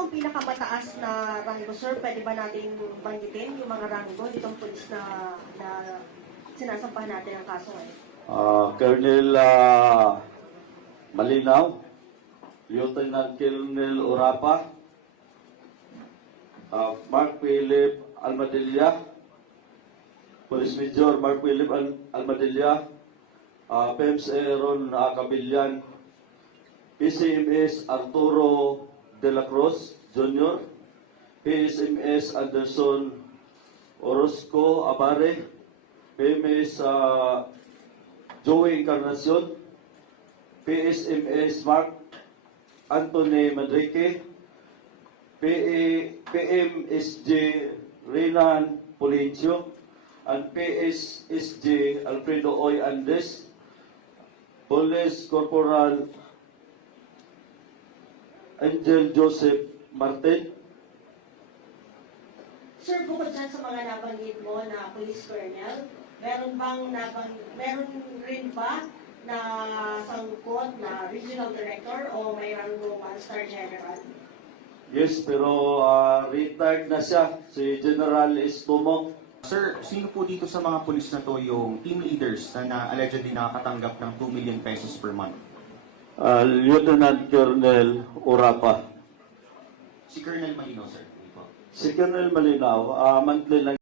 po ang pinakamataas na ranggo, sir? Pwede ba natin banggitin yung mga ranggo nitong pulis na sinasampahan natin ang kaso ngayon? Colonel Malinaw, Lieutenant Colonel Urapa, Mark Philip Almadilla, Police Major Mark Philip Almadilla, PEMS Aaron Cabillan, PCMS Arturo De La Cruz Jr., PSMS Anderson Orozco Abare, PMS Joey Encarnacion, PSMS Mark Anthony Madrique, PMSJ Renan Polencio, and PSSJ Alfredo Oy Andes, Police Corporal Angel Joseph Martin. Sir, bukod dyan sa mga nabanggit mo na police colonel, meron rin ba na sangkot na regional director o may rango one-star general? Yes, pero retired na siya, si General Estomong. Sir, sino po dito sa mga pulis na to yung team leaders na allegedly nakakatanggap ng 2 million pesos per month? Lieutenant Colonel Urapa. Si Colonel Malino, sir. Si Colonel Malinaw, monthly lang